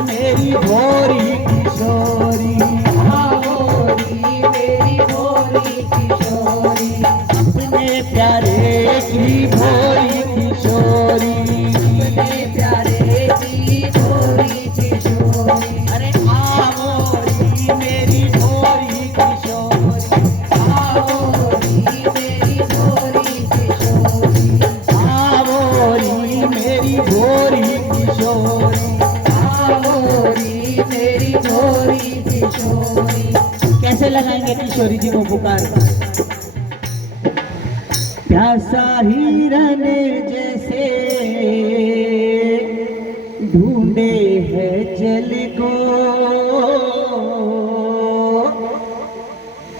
मेरी भोरी किशोरी, भोरी मेरी भोरी किशोरी, अपने प्यारे की भोरी किशोरी, अपने प्यारे की भोरी किशोरी। अरे भोरी मेरी भोरी किशोरी, भोरी मेरी भोरी किशोरी, भोरी मेरी भोरी किशोरी। भोरी मेरी भोरी किशोरी। कैसे लगाएंगे किशोरी जी को पुकार? प्यासा हिरन जैसे ढूंढे है जल को,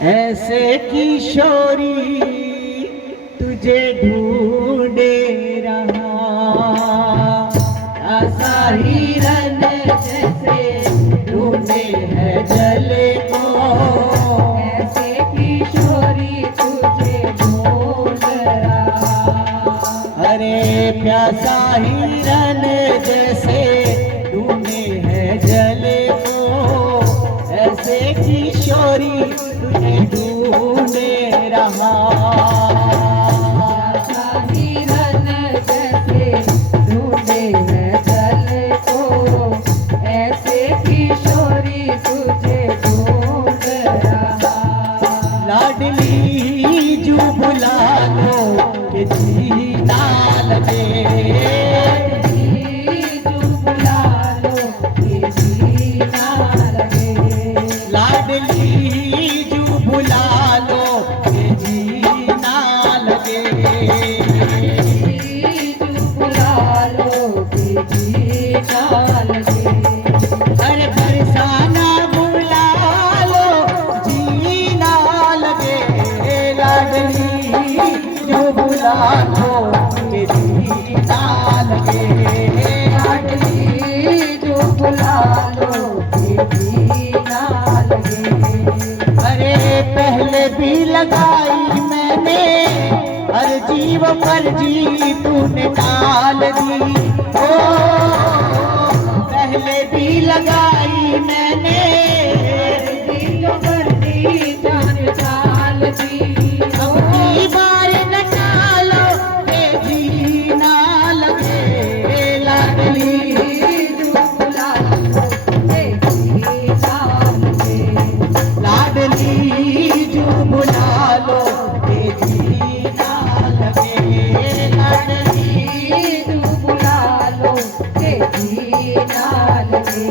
ऐसे किशोरी तुझे ढूंढे रहा। प्यासा हिरन जैसे ढूंढे है जल को, ऐसे किशोरी तुझे ढूंढ रहा। अरे प्यासा हिरन जैसे ढूंढे है जल को, ऐसे किशोरी तुझे ढूंढे रहा। हिरन जैसे ढूंढे है जल को, ऐसे किशोरी तुझे ढूंढ रहा। लाडली जू बुला लो कि जीना लगे, तू बुला लो कि जीना लगे। लाडली जू बुला लो कि जीना लगे। तू बुला लो कि जीना लगे। अरे बरसाना बुला लो जीना लगे, लाडली जो बुला लो कि जीना लगे। लाडली जो बुला लो कि जीना लगे। अरे पहले भी लगाई मैंने अर्जी व फर्जी तूने टाल दी। ओ पहले भी लगाई मैंने जो बर्दी जान डाल दी। अब की बार न टालो ये जीना लगे, लाडली जो बुला लो कि जीना लगे। लाडली जो बुला लो ये जीना लगे। लाडली तू बुला लो कि जीना लगे।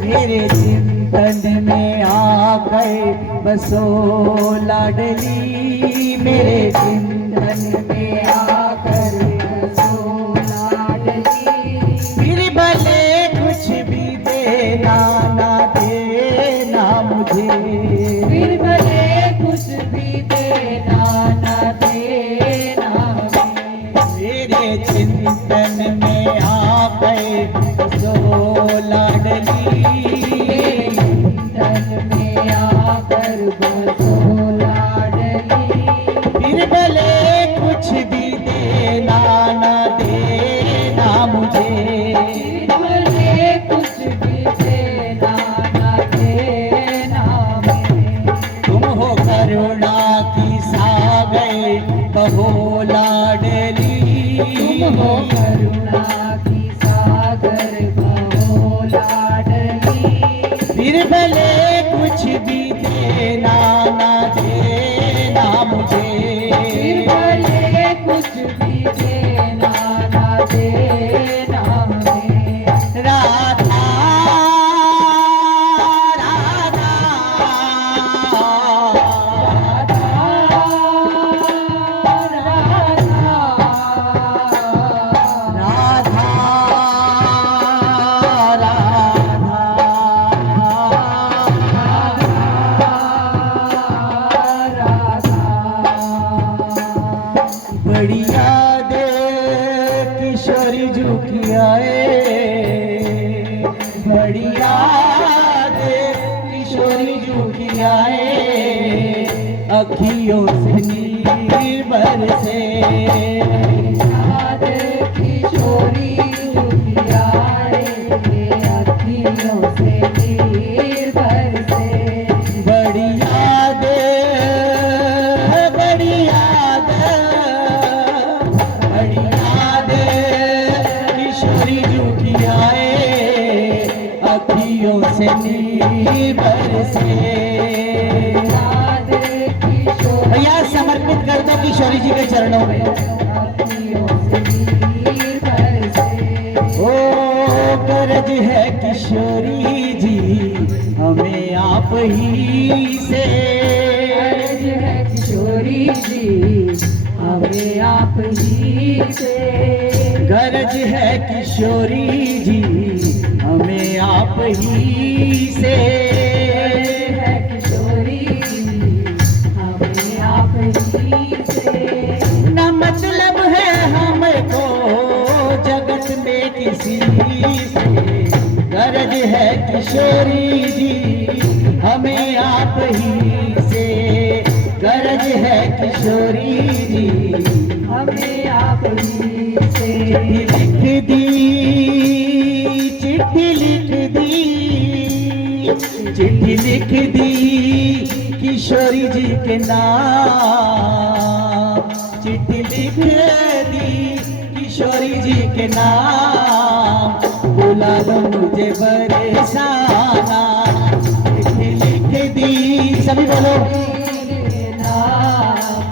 मेरे चिंतन में आ गए बसो लाडली, मेरे चिंतन में आकर बसो लाडली। फिर भले कुछ भी देना ना देना मुझे, फिर भले कुछ भी देना न देना मेरे चिंतन में आ गए बसो लाडली। तन में आकर बसो लाडली। फिर भले कुछ भी देना ना देना मुझे, फिर भले कुछ भी देना न देना तुम हो करुणा की सागर कहो लाडली। तुम हो करुणा की सागर कहो लाडली। फिर भले कुछ भी देना ना देना मुझे, फिर भले कुछ भी देना न देना राधा राधा राधा बढ़िया दे किशोरी झुकी आए, बढ़िया दे किशोरी झुकी आए, अखियों से नीर बरसे, याद किशोरी झुकियाए अखियों से नीर बरसे। राधे किशोरी भैया समर्पित कर दो किशोरी जी के चरणों में। अखियों से नीर बरसे। ओ गरज है किशोरी जी हमें आप ही से। गरज है किशोरी जी हमें आप ही से। गरज है किशोरी जी हमें आप ही से। गरज है किशोरी जी हमें आप ही से। न मतलब है हमको जगत में किसी से। गरज है किशोरी जी हमें आप ही से। गरज है किशोरी जी हमें आप ही से। लिख दी चिट्ठी लिख दी। चिट्ठी लिख दी किशोरी जी के नाम। चिट्ठी लिख दी किशोरी जी के नाम। बुला लो मुझे बरसाना। चिट्ठी लिख दी सभी बोलो।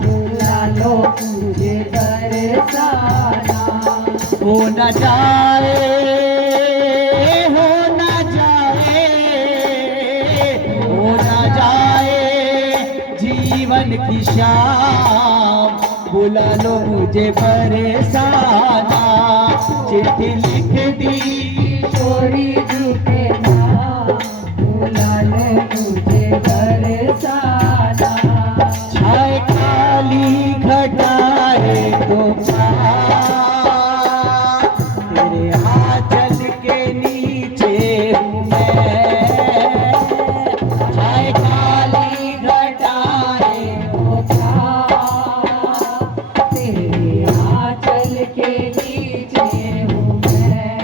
बुला लो मुझे बरसाना। हो न जाए हो न जाए हो न जाए जीवन की शाम। बुला लो मुझे बरसाना। चिट्ठी लिख दी किशोरी जी के नाम। बुला लो मुझे बरसाना। छाए काली घटाए तो तेरे आंचल के नीचे हूँ मैं। छाए काली घटाए तो तेरे आंचल के नीचे हूँ मैं।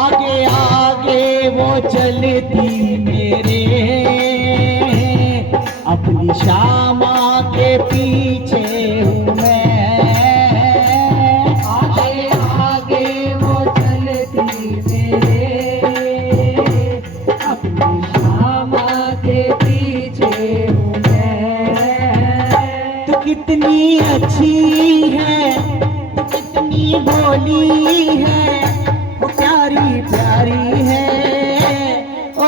आगे आगे वो चलती मेरे अपनी श्यामा के पीछे हूँ मैं। आगे आगे वो चलती मेरे अपनी श्यामा के पीछे हूँ मैं। तू कितनी अच्छी है तू कितनी भोली है वो प्यारी प्यारी है। ओ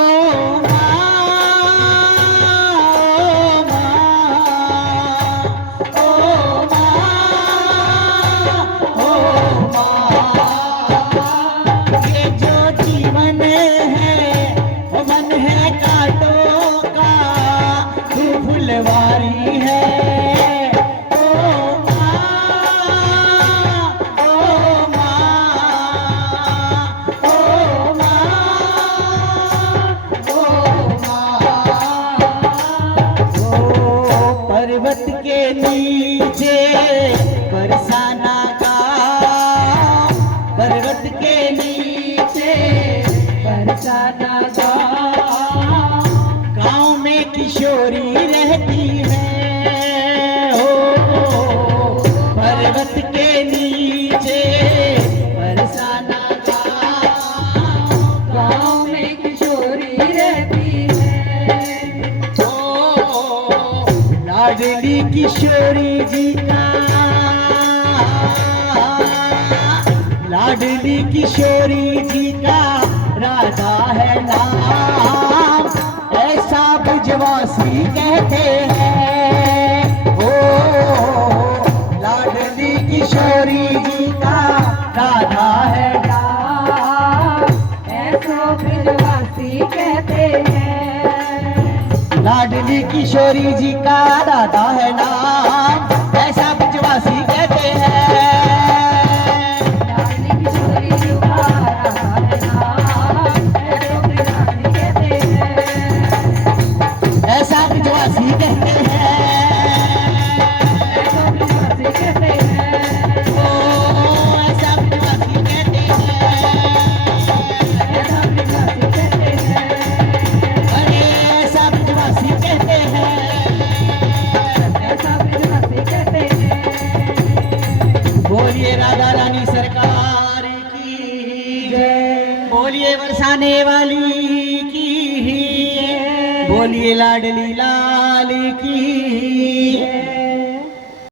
फुलवारी है। ओ माँ ओ माँ ओ माँ ओ माँ। ओ पर्वत के नीचे बरसाना का। पर्वत के नीचे बरसाना का। गाँव में किशोरी रहती है। हो पर्वत के नीचे बरसाना का। गाँव में किशोरी रहती है। ओ लाडली किशोरी जी का। लाडली किशोरी जी का राधा है नाम। ऐसा ब्रजवासी कहते हैं। ओ लाडली किशोरी जी का राधा है नाम। ऐसा ब्रजवासी कहते हैं। लाडली किशोरी जी का राधा है नाम। ऐसा ब्रजवासी कहते हैं। लाडली किशोरी जी का राधा है नाम। ऐसा ब्रजवासी कहते हैं। ऐसा ब्रजवासी कहते हैं। ऐसा ब्रजवासी कहते हैं। ओ ऐसा ब्रजवासी कहते हैं। ऐसा ब्रजवासी कहते हैं। अरे ऐसा ब्रजवासी कहते हैं। ऐसा ब्रजवासी कहते हैं। बोलिए राधा रानी सरकार की जय। बोलिए बरसाने वाली की, बोलिए लाडली लाल की।